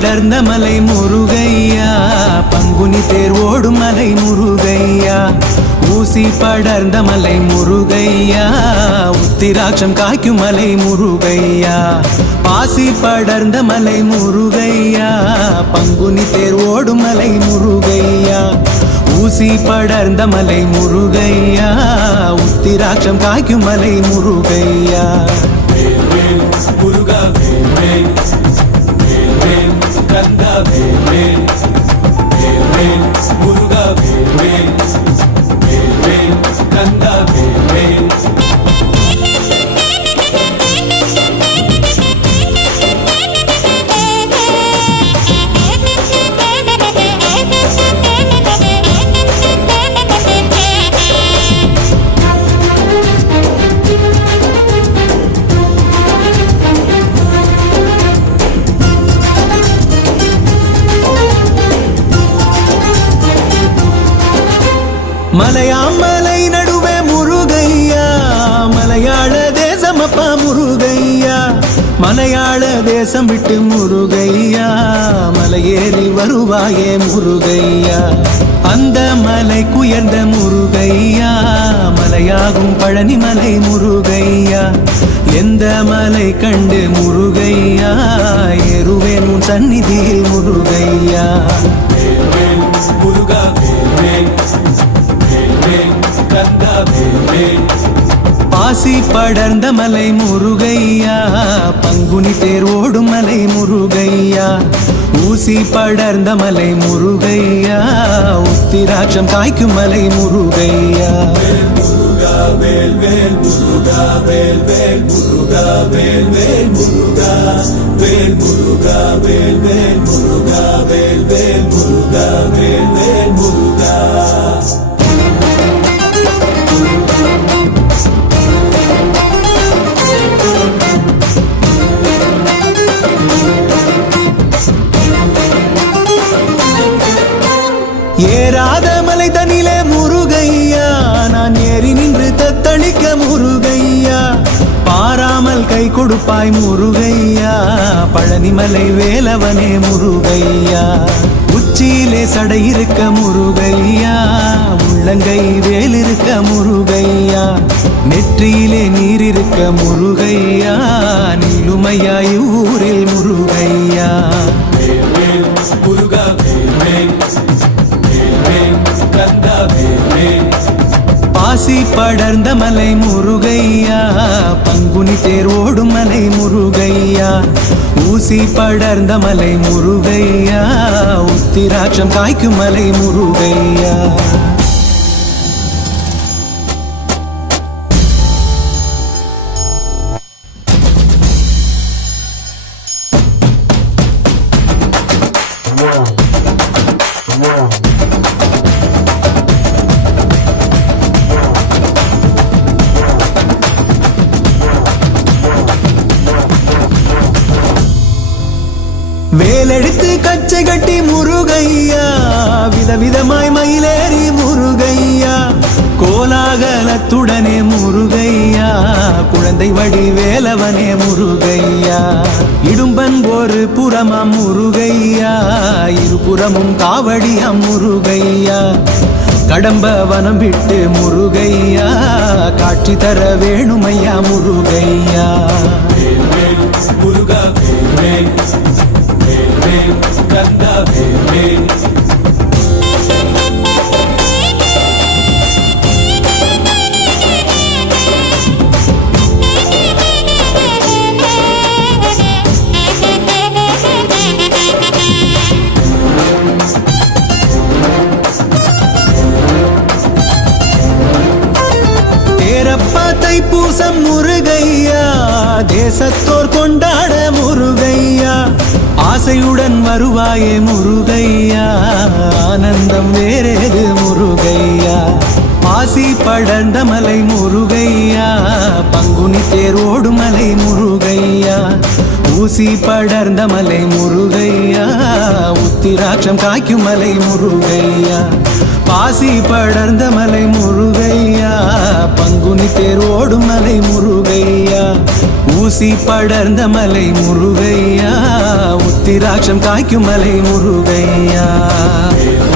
படர்ந்த மலை முருகையா பங்குனி தேர் ஓடும் மலை முருகையா ஊசி படர்ந்த மலை முருகையா உத்திராட்சம் காய்க்கும் மலை முருகையா பாசி படர்ந்த மலை முருகையா பங்குனி தேர் ஓடும் மலை முருகையா ஊசி படர்ந்த மலை முருகையா உத்திராட்சம் காய்க்கும் மலை முருகையா முருகா வேல் வேல் கந்தா வேல் முருகா வேல் கந்தா வேல் மலையாமலை நடுவே முருகையா மலையாள தேசமப்பா முருகையா மலையாள தேசம் விட்டு முருகையா மலையேறி வருவாயே முருகையா அந்த மலைக்குயர்ந்த முருகையா மலையாகும் பழனி மலை முருகையா எந்த மலை கண்டு முருகையா ஏறுவேன் உன் சந்நிதியில் முருகையா முருகா வேல் கந்தா வேல் பாசி படர்ந்த மலை முருகையா பங்குனி தேர் ஓடும் மலை முருகையா ஊசி படர்ந்த மலை முருகையா உத்திராட்சம் காய்க்கும் மலை முருகையா முருகா வேல் முருகா வேல் முருகா வேல் முருகா முருகா வேல் முருகா வேல் முருகா வேல் முருகா ஏறாத மலை தனிலே முருகையா நான் ஏறி நின்று தத்தளிக்க முருகையா பாராமல் கை கொடுப்பாய் முருகையா பழனிமலை வேலவனே முருகையா உச்சியிலே சடை இருக்க முருகையா உள்ளங்கை வேல் இருக்க முருகையா நெற்றியிலே நீர் இருக்க முருகையா நீளுமையாய் ஊரில் முருகையா முருகா கந்தா வேல் பாசி படர்ந்த மலை முருகையா பங்குனி தேர் ஓடும் மலை முருகையா ஊசி படர்ந்த மலை முருகையா உத்திராட்சம் காய்க்கும் மலை முருகையா வேலெடுத்து கச்சை கட்டி முருகையா விதவிதமாய் மயிலேறி முருகையா கோலாகலத்துடனே முருகையா குழந்தை வடி வேலவனே முருகையா இடும்பன் ஒரு புறமாம் முருகையா இருபுறமும் காவடியாம் முருகையா கடம்ப வனம் விட்டு முருகையா காட்சி தர வேணுமையா முருகையா முருகா வேல் கந்தா வேல் தேரப்பா தைப்பூசம் முருகையா தேசத்தோர் கொண்டாட முருகையா ஆசையுடன் வருவாயே முருகையா ஆனந்தம் வேறேது முருகையா பாசி படர்ந்த மலை முருகையா பங்குனி தேர் ஓடும் மலை முருகையா ஊசி படர்ந்த மலை முருகையா உத்திராட்சம் காய்க்கும் மலை முருகையா பாசி படர்ந்த மலை முருகையா பங்குனி தேர் ஓடும் மலை முருகையா ஊசி படர்ந்த மலை முருகையா ருத்திராட்சம் காய்க்கும் மலை முருகையா. வேல்